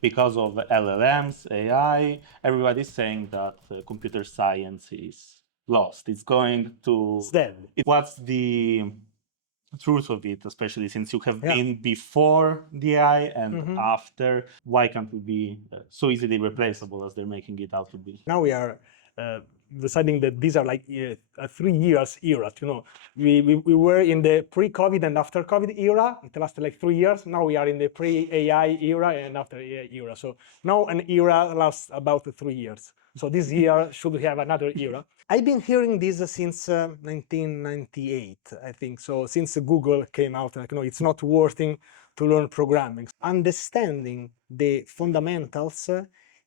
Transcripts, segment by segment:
because of LLMs, AI, everybody's saying that computer science is lost. It's going to... It's dead. What's the truth of it, especially since you have Yeah. been before the AI and after? Why can't we be so easily replaceable as they're making it out to be? Now we are deciding that these are like a 3 years era. You know, we were in the pre-COVID and after COVID era. It lasted like 3 years. Now we are in the pre-AI era and after AI era. So now an era lasts about 3 years. So this year should have another era. I've been hearing this since 1998, I think. So since Google came out, like, you know, it's not worth it to learn programming. Understanding the fundamentals,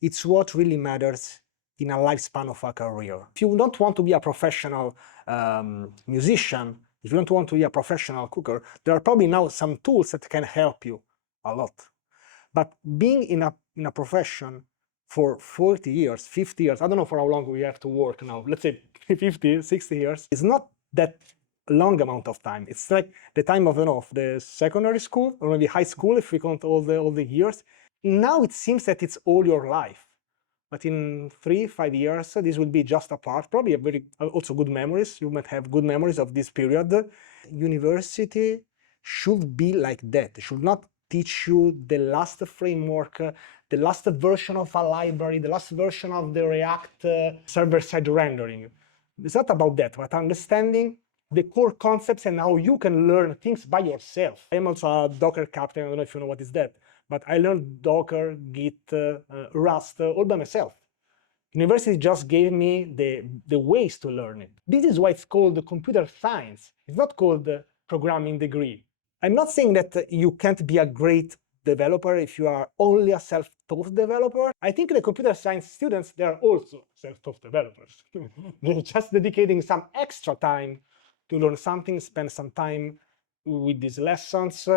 it's what really matters in a lifespan of a career. If you don't want to be a professional musician, if you don't want to be a professional cooker, there are probably now some tools that can help you a lot. But being in a profession for 40 years, 50 years, I don't know for how long we have to work now, let's say 50, 60 years, it's not that long amount of time. It's like the time of, you know, of the secondary school or maybe high school if we count all the years. Now it seems that it's all your life. But in 3-5 years, this will be just a part, probably a very also good memories. You might have good memories of this period. University should be like that. It should not teach you the last framework, the last version of a library, the last version of the React server-side rendering. It's not about that, but understanding the core concepts and how you can learn things by yourself. I'm also a Docker captain. I don't know if you know what is that. But I learned Docker, Git, Rust all by myself. University just gave me the ways to learn it. This is why it's called computer science. It's not called programming degree. I'm not saying that you can't be a great developer if you are only a self-taught developer. I think the computer science students, they are also self-taught developers. They're just dedicating some extra time to learn something, spend some time with these lessons.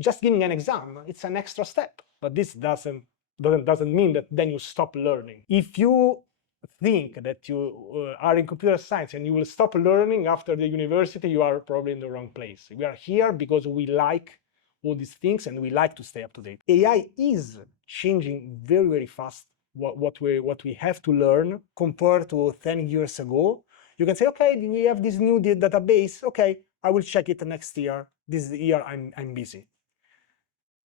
Just giving an exam, it's an extra step. But this doesn't mean that then you stop learning. If you think that you are in computer science and you will stop learning after the university, you are probably in the wrong place. We are here because we like all these things and we like to stay up to date. AI is changing very, very fast what we have to learn compared to 10 years ago. You can say, okay, we have this new database. Okay, I will check it next year. This year I'm busy.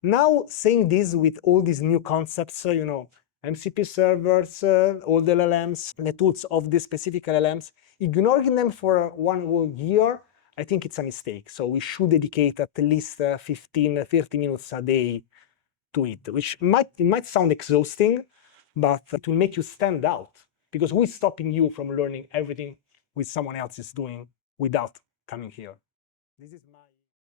Now, saying this with all these new concepts, you know, MCP servers, all the LLMs, the tools of the specific LLMs, ignoring them for 1 whole year, I think it's a mistake. So we should dedicate at least 15, 30 minutes a day to it, which might sound exhausting, but it will make you stand out. Because who is stopping you from learning everything which someone else is doing without coming here? This is my